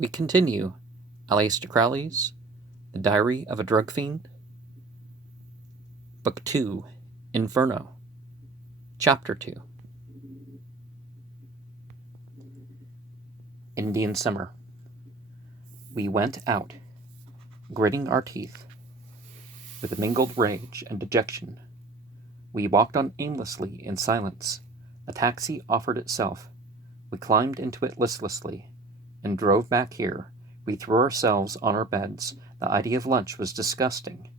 We continue Aleister Crowley's The Diary of a Drug Fiend, Book 2, Inferno, Chapter 2. Indian Summer. We went out, gritting our teeth, with mingled rage and dejection. We walked on aimlessly in silence. A taxi offered itself. We climbed into it listlessly and drove back here. We threw ourselves on our beds. The idea of lunch was disgusting.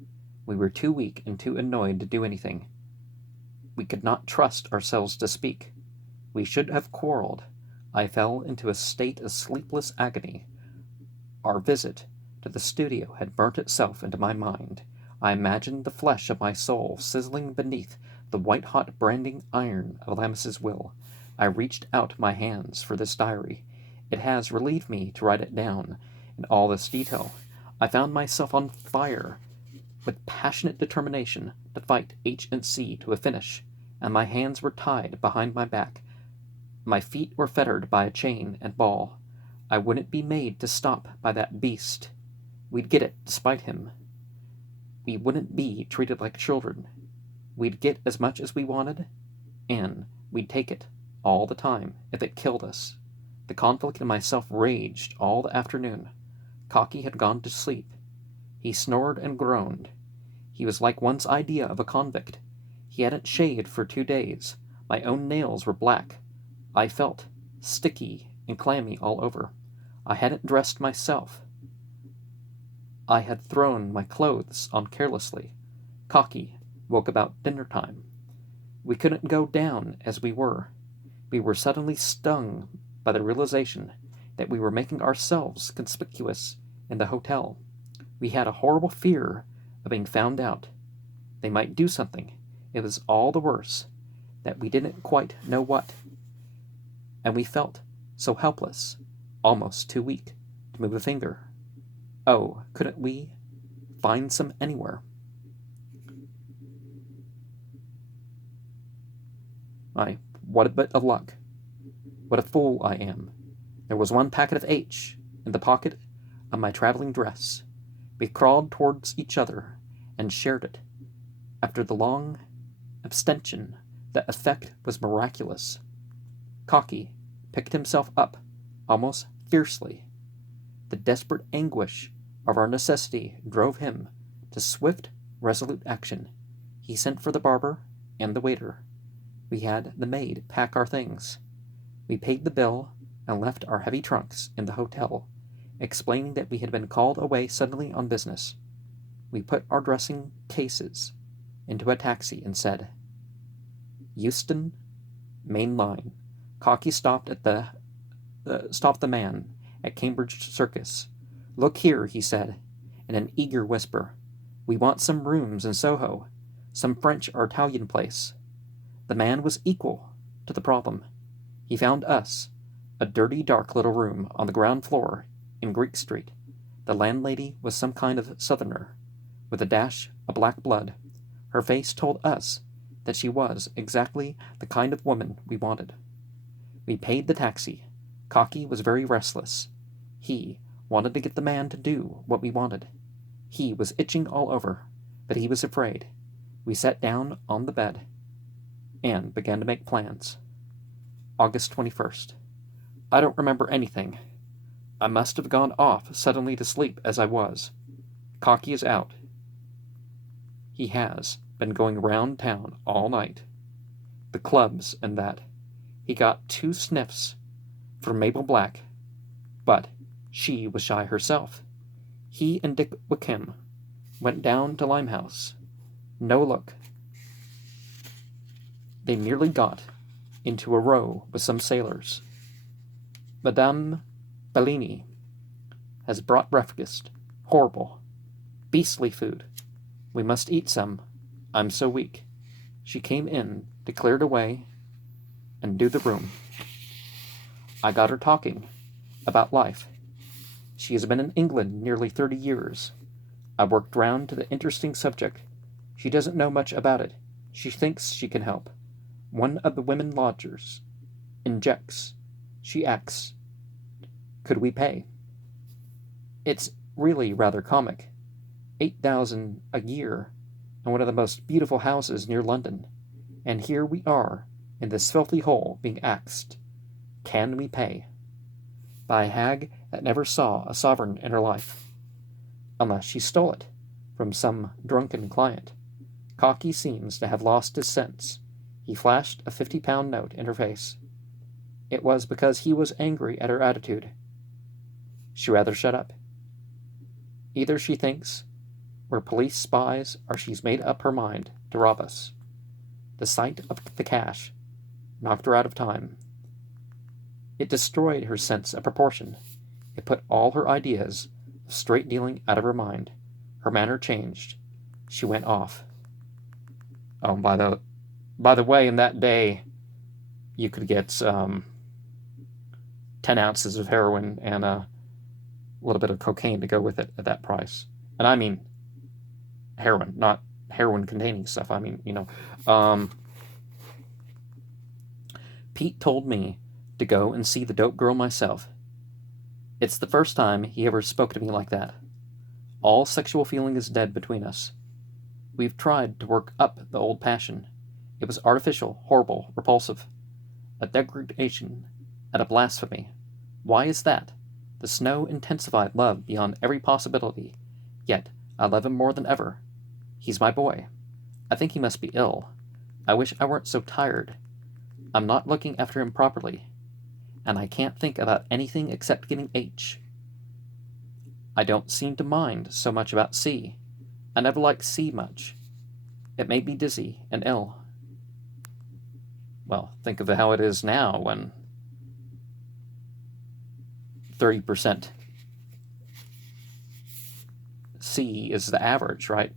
We were too weak and too annoyed to do anything. We could not trust ourselves to speak. We should have quarreled. I fell into a state of sleepless agony. Our visit to the studio had burnt itself into my mind. I imagined the flesh of my soul sizzling beneath the white-hot branding iron of Lammas's will. I reached out my hands for this diary. It has relieved me to write it down in all this detail. I found myself on fire with passionate determination to fight H&C to a finish, and my hands were tied behind my back. My feet were fettered by a chain and ball. I wouldn't be made to stop by that beast. We'd get it despite him. We wouldn't be treated like children. We'd get as much as we wanted, and we'd take it all the time if it killed us. The conflict in myself raged all the afternoon. Cocky had gone to sleep. He snored and groaned. He was like one's idea of a convict. He hadn't shaved for 2 days. My own nails were black. I felt sticky and clammy all over. I hadn't dressed myself. I had thrown my clothes on carelessly. Cocky woke about dinner time. We couldn't go down as we were. We were suddenly stung by the realization that we were making ourselves conspicuous in the hotel. We had a horrible fear of being found out. They might do something. It was all the worse that we didn't quite know what. And we felt so helpless, almost too weak to move a finger. Oh, couldn't we find some anywhere? What a bit of luck. What a fool I am. There was one packet of H in the pocket of my traveling dress. We crawled towards each other and shared it. After the long abstention, the effect was miraculous. Cocky picked himself up, almost fiercely. The desperate anguish of our necessity drove him to swift, resolute action. He sent for the barber and the waiter. We had the maid pack our things. We paid the bill and left our heavy trunks in the hotel, explaining that we had been called away suddenly on business. We put our dressing cases into a taxi and said, Euston, Main Line. Cocky stopped the man at Cambridge Circus. Look here, he said, in an eager whisper. We want some rooms in Soho, some French or Italian place. The man was equal to the problem. He found us a dirty, dark little room on the ground floor in Greek Street. The landlady was some kind of southerner, with a dash of black blood. Her face told us that she was exactly the kind of woman we wanted. We paid the taxi. Cocky was very restless. He wanted to get the man to do what we wanted. He was itching all over, but he was afraid. We sat down on the bed and began to make plans. August 21st. I don't remember anything. I must have gone off suddenly to sleep as I was. Cocky is out. He has been going round town all night. The clubs and that. He got 2 sniffs from Mabel Black, but she was shy herself. He and Dick Wickham went down to Limehouse. No look. They nearly got into a row with some sailors. Madame Bellini has brought breakfast. Horrible. Beastly food. We must eat some. I'm so weak. She came in to clear it away and do the room. I got her talking about life. She has been in England nearly 30 years. I worked round to the interesting subject. She doesn't know much about it. She thinks she can help. One of the women lodgers injects. She asks, could we pay? It's really rather comic. 8,000 a year in one of the most beautiful houses near London, and here we are in this filthy hole being axed. Can we pay? By a hag that never saw a sovereign in her life. Unless she stole it from some drunken client. Cocky seems to have lost his sense. He flashed a £50 note in her face. It was because he was angry at her attitude. She rather shut up. Either she thinks we're police spies or she's made up her mind to rob us. The sight of the cash knocked her out of time. It destroyed her sense of proportion. It put all her ideas of straight dealing out of her mind. Her manner changed. She went off. Oh, by the way, in that day, you could get 10 ounces of heroin and a little bit of cocaine to go with it at that price. And I mean heroin, not heroin-containing stuff. I mean, Pete told me to go and see the dope girl myself. It's the first time he ever spoke to me like that. All sexual feeling is dead between us. We've tried to work up the old passion. It was artificial, horrible, repulsive. A degradation and a blasphemy. Why is that? The snow intensified love beyond every possibility. Yet, I love him more than ever. He's my boy. I think he must be ill. I wish I weren't so tired. I'm not looking after him properly. And I can't think about anything except getting H. I don't seem to mind so much about C. I never liked C much. It made me dizzy and ill. Well, think of how it is now when 30% C is the average, right?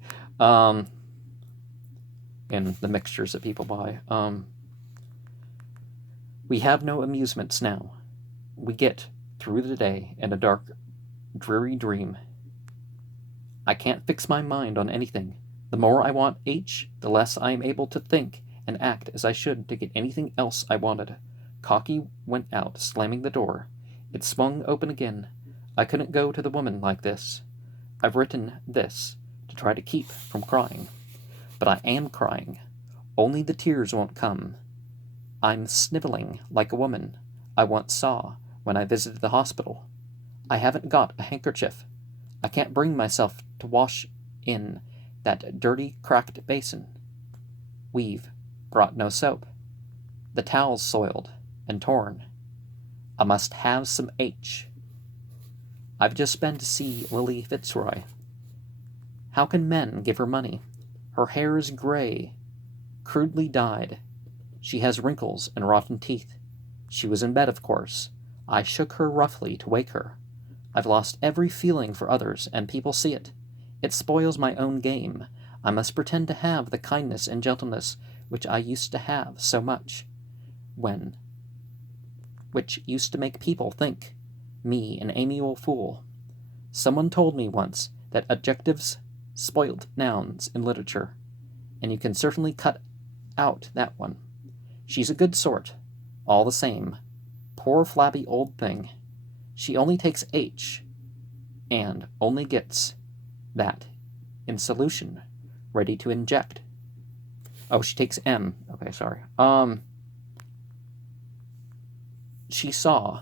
In the mixtures that people buy. We have no amusements now. We get through the day in a dark, dreary dream. I can't fix my mind on anything. The more I want H, the less I am able to think and act as I should to get anything else I wanted. Cocky went out, slamming the door. It swung open again. I couldn't go to the woman like this. I've written this to try to keep from crying. But I am crying. Only the tears won't come. I'm sniveling like a woman I once saw when I visited the hospital. I haven't got a handkerchief. I can't bring myself to wash in that dirty, cracked basin. We've brought no soap. The towel's soiled and torn. I must have some H. I've just been to see Lily Fitzroy. How can men give her money? Her hair is gray, crudely dyed. She has wrinkles and rotten teeth. She was in bed, of course. I shook her roughly to wake her. I've lost every feeling for others, and people see it. It spoils my own game. I must pretend to have the kindness and gentleness which I used to have so much, which used to make people think me an amiable fool. Someone told me once that adjectives spoilt nouns in literature, and you can certainly cut out that one. She's a good sort, all the same. Poor flabby old thing. She only takes H, and only gets that in solution, ready to inject. Oh, she takes M. Okay, sorry. She saw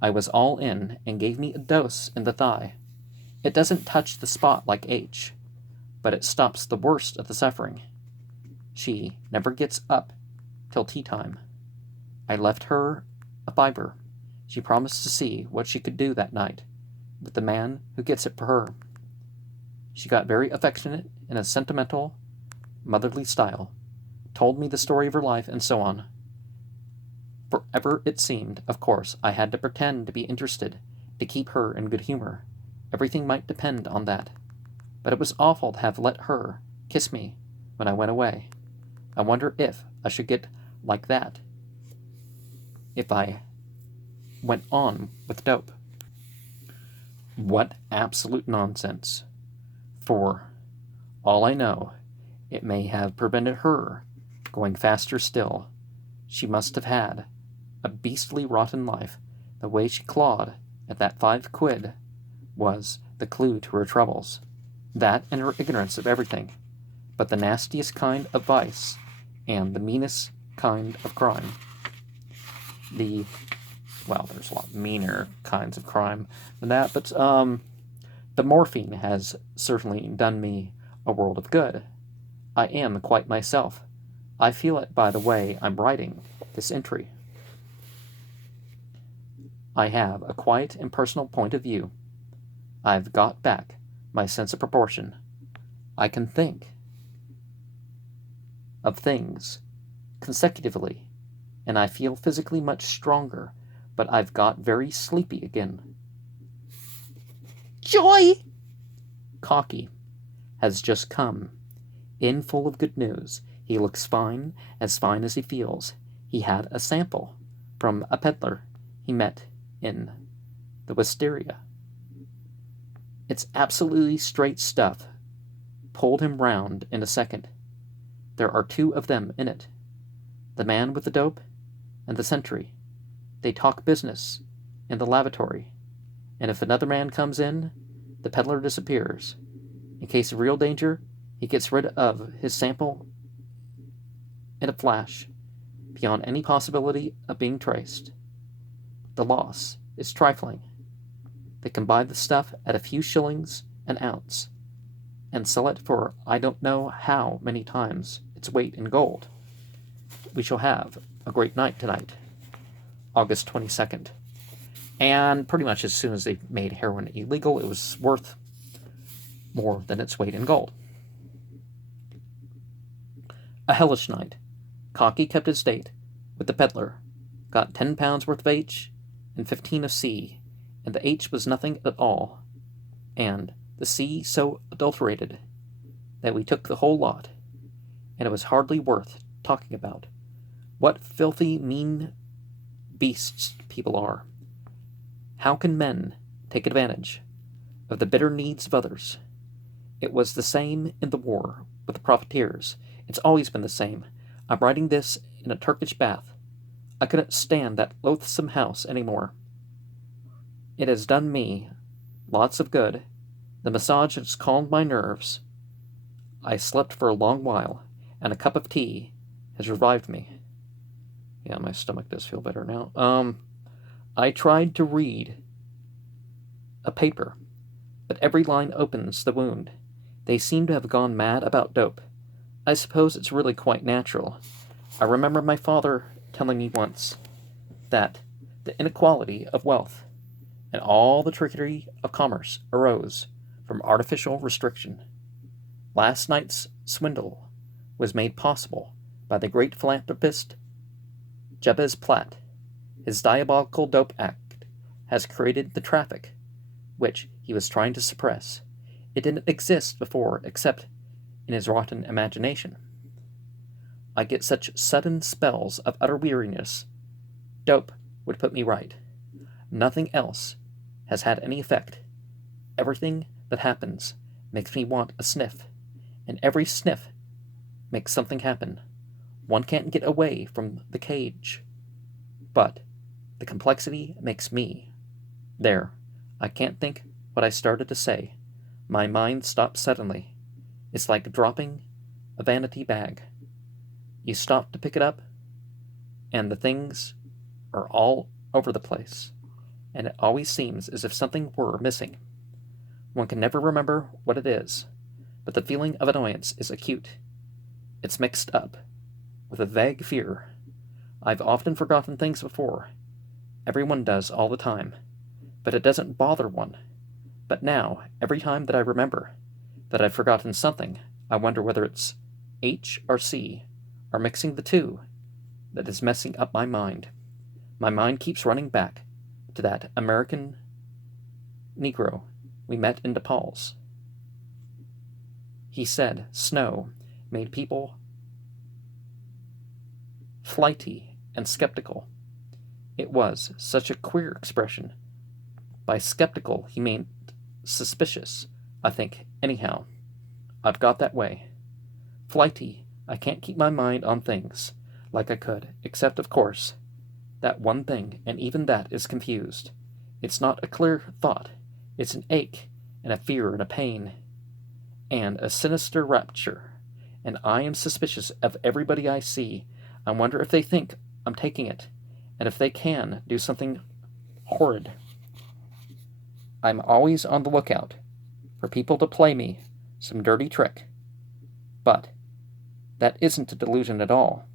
I was all in and gave me a dose in the thigh. It doesn't touch the spot like H, but it stops the worst of the suffering. She never gets up till tea time. I left her a fiver. She promised to see what she could do that night with the man who gets it for her. She got very affectionate in a sentimental, motherly style, told me the story of her life, and so on. Forever it seemed, of course, I had to pretend to be interested, to keep her in good humor. Everything might depend on that. But it was awful to have let her kiss me when I went away. I wonder if I should get like that if I went on with dope. What absolute nonsense. For all I know, it may have prevented her going faster still. She must have had a beastly rotten life, the way she clawed at that £5. was the clue to her troubles. That and her ignorance of everything, but the nastiest kind of vice and the meanest kind of crime. There's a lot meaner kinds of crime than that, but the morphine has certainly done me a world of good. I am quite myself. I feel it by the way I'm writing this entry. I have a quiet, impersonal point of view. I've got back my sense of proportion. I can think of things consecutively, and I feel physically much stronger, but I've got very sleepy again. Joy! Cocky has just come in full of good news. He looks fine as he feels. He had a sample from a peddler he met in the wisteria. It's absolutely straight stuff. Pulled him round in a second. There are 2 of them in it. The man with the dope and the sentry. They talk business in the lavatory, and if another man comes in, the peddler disappears. In case of real danger, he gets rid of his sample in a flash, beyond any possibility of being traced. The loss is trifling. They can buy the stuff at a few shillings an ounce, and sell it for I don't know how many times its weight in gold. We shall have a great night tonight, August 22nd. And pretty much as soon as they made heroin illegal, it was worth more than its weight in gold. A hellish night. Cocky kept his date with the peddler, got 10 pounds worth of H and 15 of C, and the H was nothing at all, and the C so adulterated that we took the whole lot, and it was hardly worth talking about. What filthy, mean beasts people are. How can men take advantage of the bitter needs of others? It was the same in the war with the profiteers. It's always been the same. I'm writing this in a Turkish bath. I couldn't stand that loathsome house any more. It has done me lots of good. The massage has calmed my nerves. I slept for a long while, and a cup of tea has revived me. Yeah, my stomach does feel better now. I tried to read a paper, but every line opens the wound. They seem to have gone mad about dope. I suppose it's really quite natural. I remember my father telling me once that the inequality of wealth and all the trickery of commerce arose from artificial restriction. Last night's swindle was made possible by the great philanthropist Jabez Platt. His diabolical dope act has created the traffic, which he was trying to suppress. It didn't exist before except in his rotten imagination. I get such sudden spells of utter weariness. Dope would put me right. Nothing else has had any effect. Everything that happens makes me want a sniff, and every sniff makes something happen. One can't get away from the cage. But the complexity makes me. There, I can't think what I started to say. My mind stops suddenly. It's like dropping a vanity bag. You stop to pick it up, and the things are all over the place, and it always seems as if something were missing. One can never remember what it is, but the feeling of annoyance is acute. It's mixed up with a vague fear. I've often forgotten things before. Everyone does all the time, but it doesn't bother one. But now, every time that I remember that I've forgotten something, I wonder whether it's H or C, or mixing the two, that is messing up my mind. My mind keeps running back to that American Negro we met in Nepal's. He said snow made people flighty and skeptical. It was such a queer expression. By skeptical, he meant suspicious, I think. Anyhow, I've got that way. Flighty, I can't keep my mind on things like I could, except, of course, that one thing, and even that is confused. It's not a clear thought. It's an ache, and a fear, and a pain, and a sinister rapture, and I am suspicious of everybody I see. I wonder if they think I'm taking it, and if they can do something horrid. I'm always on the lookout for people to play me some dirty trick. But that isn't a delusion at all.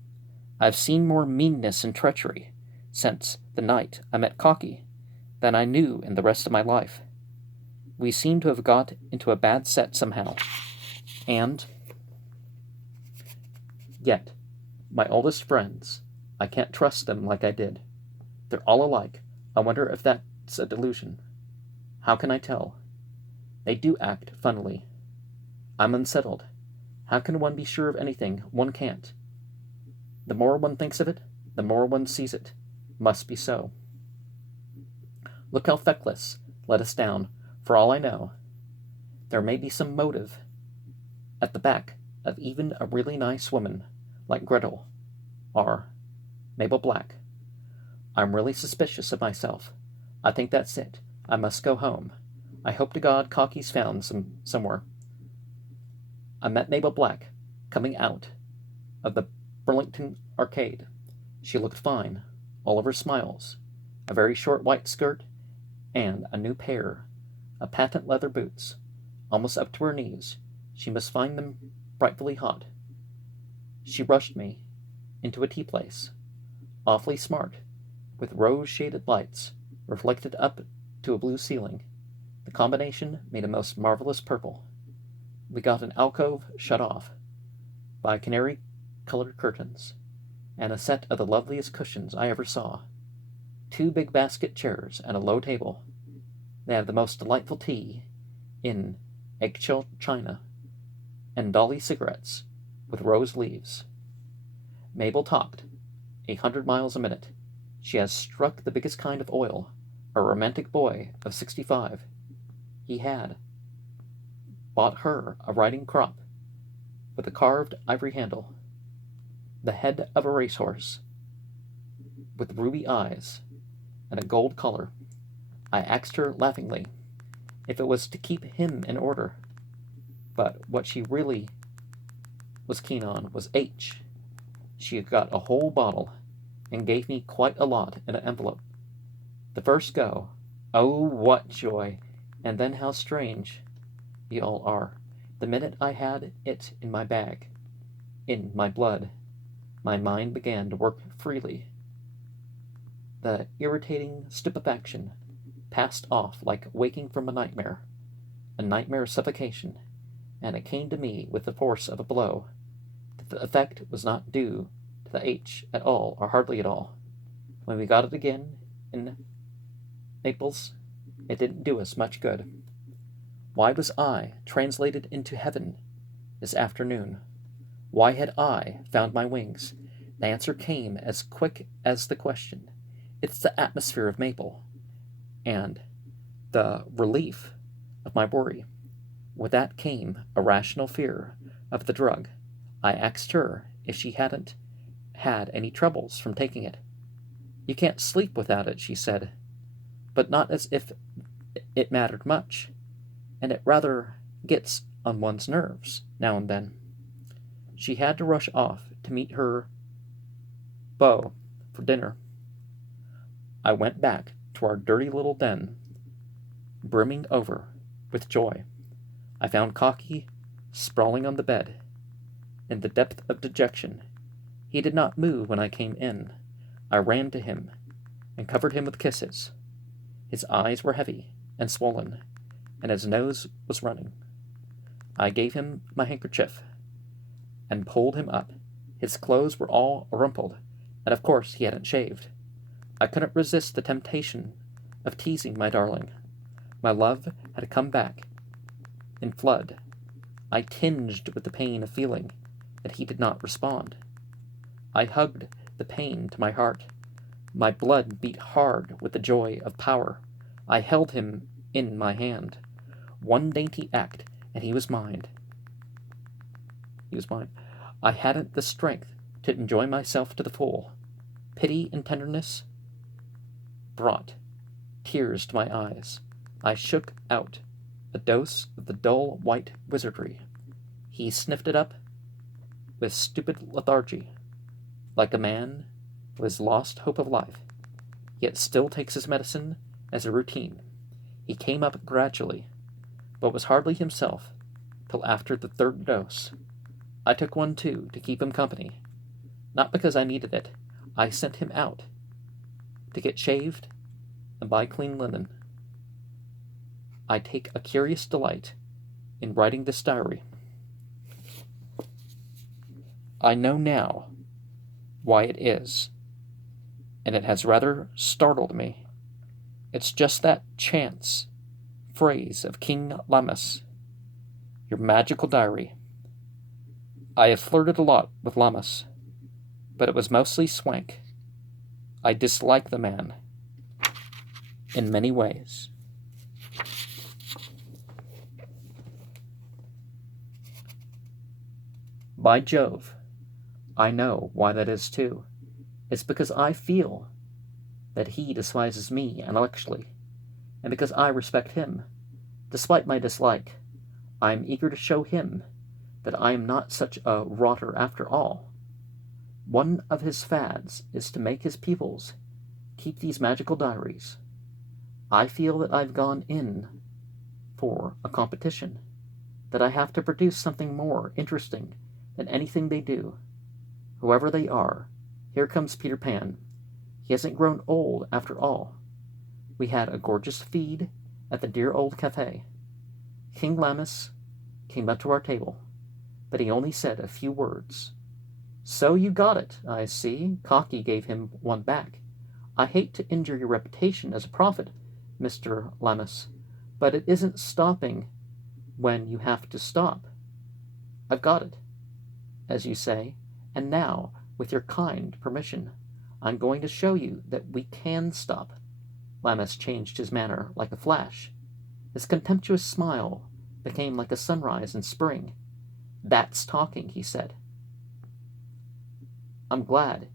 I've seen more meanness and treachery since the night I met Cocky than I knew in the rest of my life. We seem to have got into a bad set somehow. And yet, my oldest friends, I can't trust them like I did. They're all alike. I wonder if that's a delusion. How can I tell? They do act funnily. I'm unsettled. How can one be sure of anything one can't? The more one thinks of it, the more one sees it. Must be so. Look how feckless let us down, for all I know. There may be some motive at the back of even a really nice woman like Gretel or Mabel Black. I'm really suspicious of myself. I think that's it. I must go home. I hope to God Cocky's found somewhere. I met Mabel Black coming out of the Burlington Arcade. She looked fine, all of her smiles, a very short white skirt, and a new pair of patent leather boots, almost up to her knees. She must find them frightfully hot. She rushed me into a tea place, awfully smart, with rose-shaded lights reflected up to a blue ceiling. The combination made a most marvelous purple. We got an alcove shut off by canary-colored curtains, and a set of the loveliest cushions I ever saw. 2 big basket chairs and a low table. They have the most delightful tea in eggshell china, and dolly cigarettes with rose leaves. Mabel talked 100 miles a minute. She has struck the biggest kind of oil, a romantic boy of 65. He had bought her a riding crop with a carved ivory handle, the head of a racehorse, with ruby eyes and a gold collar. I asked her laughingly if it was to keep him in order, but what she really was keen on was H. She got a whole bottle and gave me quite a lot in an envelope. The first go, oh, what joy! And then how strange you all are. The minute I had it in my bag, in my blood, my mind began to work freely. The irritating stupefaction passed off like waking from a nightmare of suffocation, and it came to me with the force of a blow. The effect was not due to the H at all, or hardly at all. When we got it again in Naples, it didn't do us much good. Why was I translated into heaven this afternoon? Why had I found my wings? The answer came as quick as the question. It's the atmosphere of Maple, and the relief of my worry. With that came a rational fear of the drug. I asked her if she hadn't had any troubles from taking it. You can't sleep without it, she said, but not as if it mattered much, and it rather gets on one's nerves now and then. She had to rush off to meet her beau for dinner. I went back to our dirty little den, brimming over with joy. I found Cocky sprawling on the bed, in the depth of dejection. He did not move when I came in. I ran to him and covered him with kisses. His eyes were heavy and swollen, and his nose was running. I gave him my handkerchief and pulled him up. His clothes were all rumpled, and of course he hadn't shaved. I couldn't resist the temptation of teasing my darling. My love had come back in flood. I tinged with the pain of feeling that he did not respond. I hugged the pain to my heart. My blood beat hard with the joy of power. I held him in my hand. One dainty act, and he was mine. I hadn't the strength to enjoy myself to the full. Pity and tenderness brought tears to my eyes. I shook out a dose of the dull white wizardry. He sniffed it up with stupid lethargy, like a man who has lost hope of life, yet still takes his medicine as a routine. He came up gradually, but was hardly himself till after the third dose. I took one too, to keep him company. Not because I needed it. I sent him out to get shaved and buy clean linen. I take a curious delight in writing this diary. I know now why it is, and it has rather startled me. It's just that chance phrase of King Lammas, your magical diary. I have flirted a lot with Lammas, but it was mostly swank. I dislike the man in many ways. By Jove, I know why that is too. It's because I feel that he despises me intellectually, and because I respect him, despite my dislike. I am eager to show him that I am not such a rotter after all. One of his fads is to make his pupils keep these magical diaries. I feel that I've gone in for a competition, that I have to produce something more interesting than anything they do. Whoever they are, here comes Peter Pan. He hasn't grown old after all. We had a gorgeous feed at the dear old cafe. King Lammas came up to our table, but he only said a few words. So you got it, I see. Cocky gave him one back. I hate to injure your reputation as a prophet, Mr. Lammas, but it isn't stopping when you have to stop. I've got it, as you say, and now, with your kind permission, I'm going to show you that we can stop. Lammas changed his manner like a flash. His contemptuous smile became like a sunrise in spring. That's talking, he said. I'm glad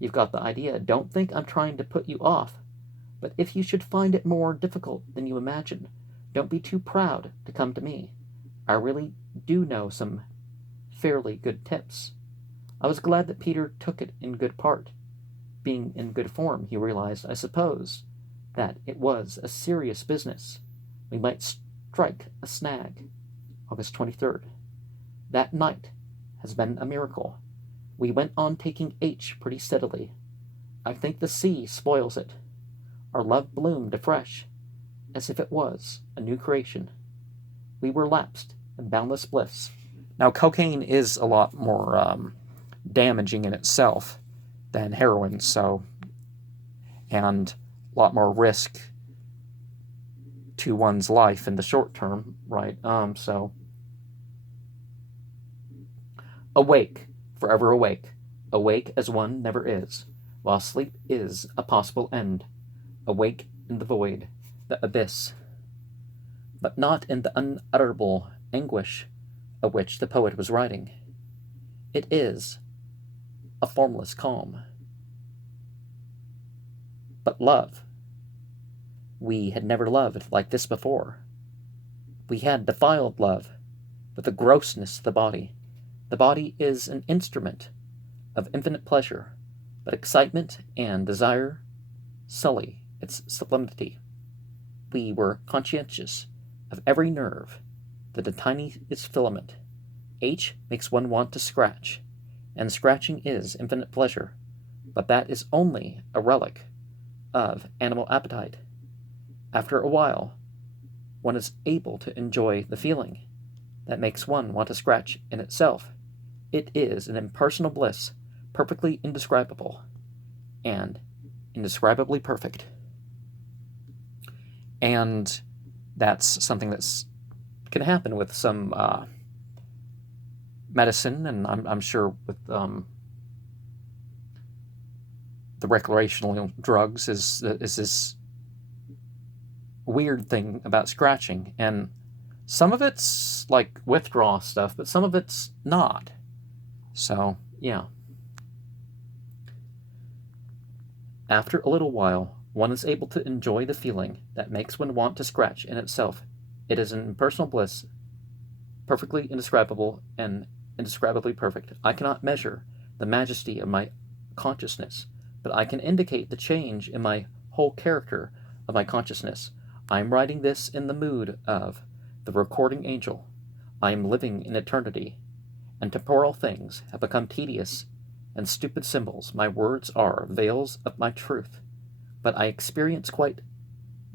you've got the idea. Don't think I'm trying to put you off. But if you should find it more difficult than you imagine, don't be too proud to come to me. I really do know some fairly good tips. I was glad that Peter took it in good part. Being in good form, he realized, I suppose, that it was a serious business. We might strike a snag. August 23rd. That night has been a miracle. We went on taking H pretty steadily. I think the sea spoils it. Our love bloomed afresh, as if it was a new creation. We were lapsed in boundless bliss. Now, cocaine is a lot more damaging in itself than heroin, and a lot more risk to one's life in the short term, right? Awake, forever awake, awake as one never is, while sleep is a possible end, awake in the void, the abyss, but not in the unutterable anguish of which the poet was writing. It is a formless calm. But love. We had never loved like this before. We had defiled love with the grossness of the body. The body is an instrument of infinite pleasure, but excitement and desire sully its sublimity. We were conscientious of every nerve, the tiniest filament. H makes one want to scratch, and scratching is infinite pleasure, but that is only a relic of animal appetite. After a while, one is able to enjoy the feeling that makes one want to scratch in itself. It is an impersonal bliss, perfectly indescribable, and indescribably perfect. And that's something that's can happen with some medicine, and I'm sure with the recreational drugs is this weird thing about scratching, and some of it's like withdrawal stuff, but some of it's not. So, yeah. After a little while, One is able to enjoy the feeling that makes one want to scratch in itself. It is an impersonal bliss, perfectly indescribable and indescribably perfect. I cannot measure the majesty of my consciousness, but I can indicate the change in my whole character of my consciousness. I am writing this in the mood of the recording angel. I am living in eternity, and temporal things have become tedious and stupid symbols. My words are veils of my truth, but I experience quite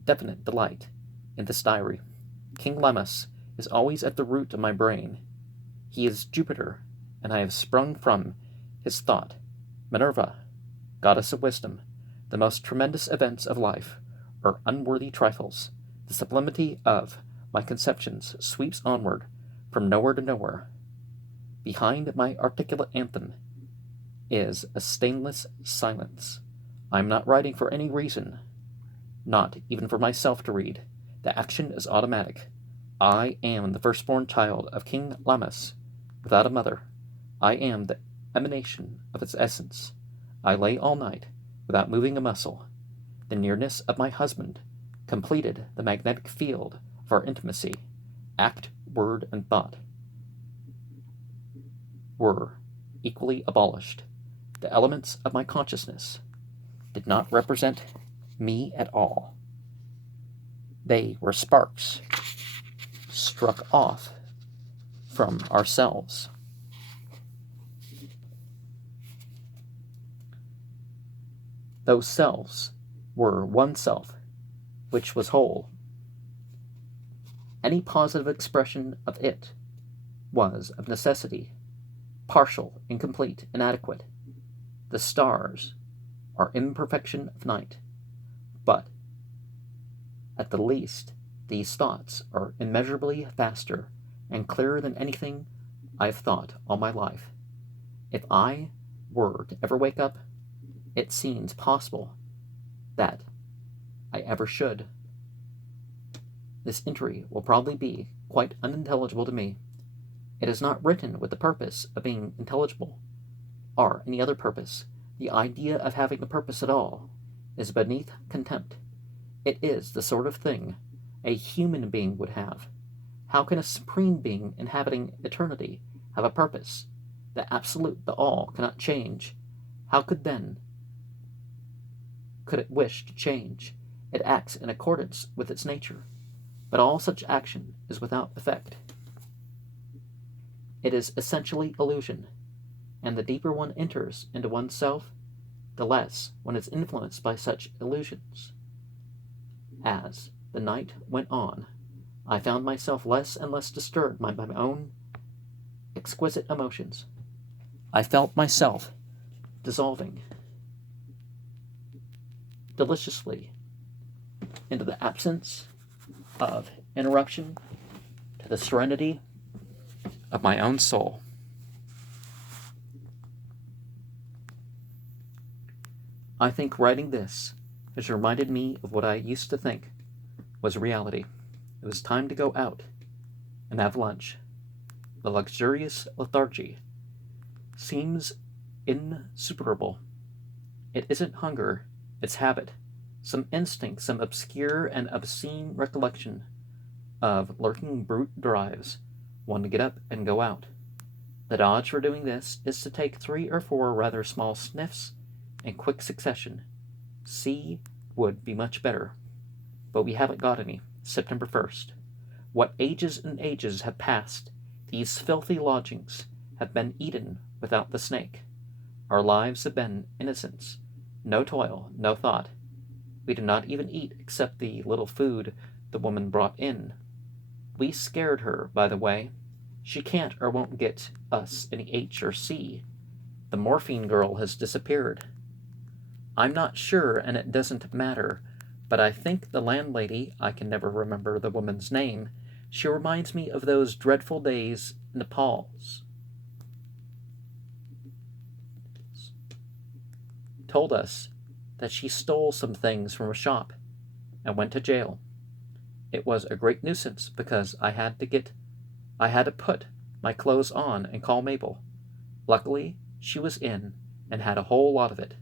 definite delight in this diary. King Lemmus is always at the root of my brain. He is Jupiter, and I have sprung from his thought. Minerva, goddess of wisdom, the most tremendous events of life are unworthy trifles. The sublimity of my conceptions sweeps onward from nowhere to nowhere. Behind my articulate anthem is a stainless silence. I am not writing for any reason, not even for myself to read. The action is automatic. I am the firstborn child of King Lammas, without a mother. I am the emanation of its essence. I lay all night, without moving a muscle. The nearness of my husband completed the magnetic field of our intimacy. Act, word, and thought were equally abolished. The elements of my consciousness did not represent me at all. They were sparks struck off from ourselves. Those selves were one self, which was whole. Any positive expression of it was, of necessity, partial, incomplete, inadequate. The stars are imperfection of night, but at the least these thoughts are immeasurably vaster and clearer than anything I've thought all my life. If I were to ever wake up, it seems possible that I ever should. This entry will probably be quite unintelligible to me. It is not written with the purpose of being intelligible, or any other purpose. The idea of having a purpose at all is beneath contempt. It is the sort of thing a human being would have. How can a supreme being inhabiting eternity have a purpose? The absolute, the all, cannot change. How could it wish to change? It acts in accordance with its nature, but all such action is without effect. It is essentially illusion, and the deeper one enters into oneself, the less one is influenced by such illusions. As the night went on, I found myself less and less disturbed by my own exquisite emotions. I felt myself dissolving deliciously into the absence of interruption, to the serenity of my own soul. I think writing this has reminded me of what I used to think was reality. It was time to go out and have lunch. The luxurious lethargy seems insuperable. It isn't hunger, it's habit, some instinct, some obscure and obscene recollection of lurking brute drives one to get up and go out. The dodge for doing this is to take 3 or 4 rather small sniffs in quick succession. C would be much better, but we haven't got any. September 1st. What ages and ages have passed. These filthy lodgings have been Eden without the snake. Our lives have been innocence. No toil, no thought. We did not even eat except the little food the woman brought in. We scared her, by the way. She can't or won't get us any H or C. The morphine girl has disappeared. I'm not sure, and it doesn't matter, but I think the landlady, I can never remember the woman's name, she reminds me of those dreadful days in the Nepals. Told us that she stole some things from a shop and went to jail. It was a great nuisance because I had to put my clothes on and call Mabel. Luckily, she was in and had a whole lot of it.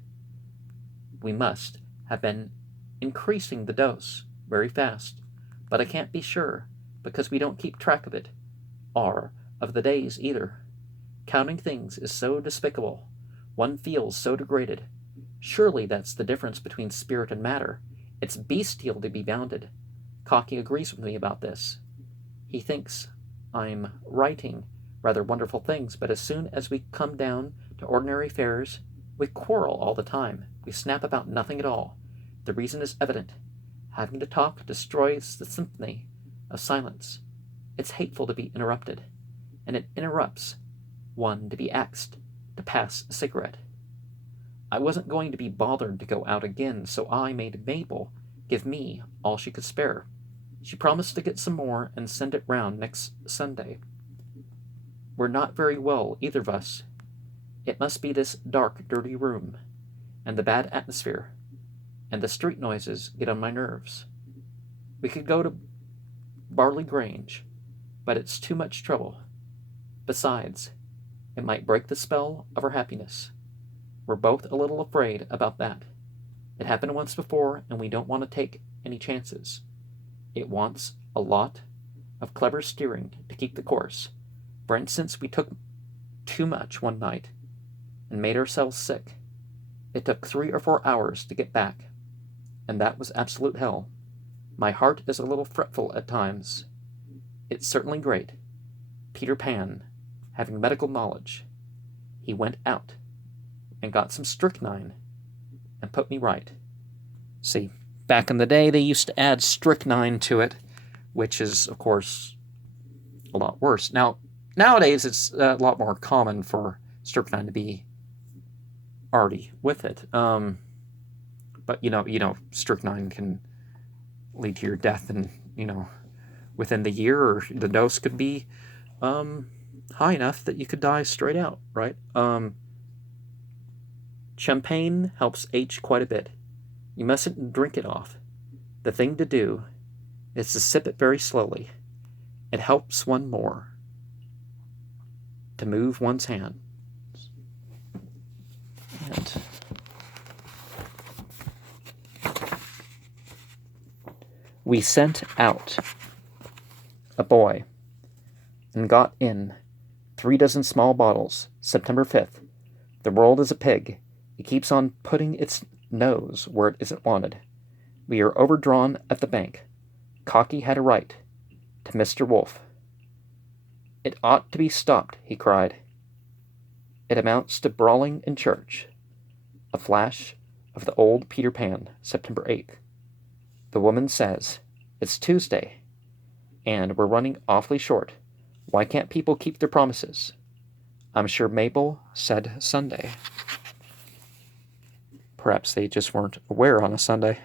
We must have been increasing the dose very fast, but I can't be sure because we don't keep track of it, or of the days either. Counting things is so despicable. One feels so degraded. Surely that's the difference between spirit and matter. It's bestial to be bounded. Cocky agrees with me about this. He thinks I'm writing rather wonderful things, but as soon as we come down to ordinary affairs, we quarrel all the time. We snap about nothing at all. The reason is evident. Having to talk destroys the symphony of silence. It's hateful to be interrupted, and it interrupts one to be asked to pass a cigarette. I wasn't going to be bothered to go out again, so I made Mabel give me all she could spare. She promised to get some more and send it round next Sunday. We're not very well, either of us. It must be this dark, dirty room, and the bad atmosphere, and the street noises get on my nerves. We could go to Barley Grange, but it's too much trouble. Besides, it might break the spell of our happiness. We're both a little afraid about that. It happened once before, and we don't want to take any chances. It wants a lot of clever steering to keep the course. For instance, we took too much one night and made ourselves sick. It took 3 or 4 hours to get back, and that was absolute hell. My heart is a little fretful at times. It's certainly great. Peter Pan, having medical knowledge, he went out and got some strychnine and put me right. See, back in the day, they used to add strychnine to it, which is, of course, a lot worse. Now, nowadays, it's a lot more common for strychnine to be already with it. But, strychnine can lead to your death, and, within the year, or the dose could be high enough that you could die straight out, right? Champagne helps age quite a bit. You mustn't drink it off. The thing to do is to sip it very slowly. It helps one more to move one's hands. And we sent out a boy and got in 3 dozen small bottles, September 5th. The world is a pig. It keeps on putting its nose where it isn't wanted. We are overdrawn at the bank. Cocky had a right to Mr. Wolf. It ought to be stopped, he cried. It amounts to brawling in church. A flash of the old Peter Pan, September 8th. The woman says, it's Tuesday, and we're running awfully short. Why can't people keep their promises? I'm sure Mabel said Sunday. Perhaps they just weren't aware on a Sunday.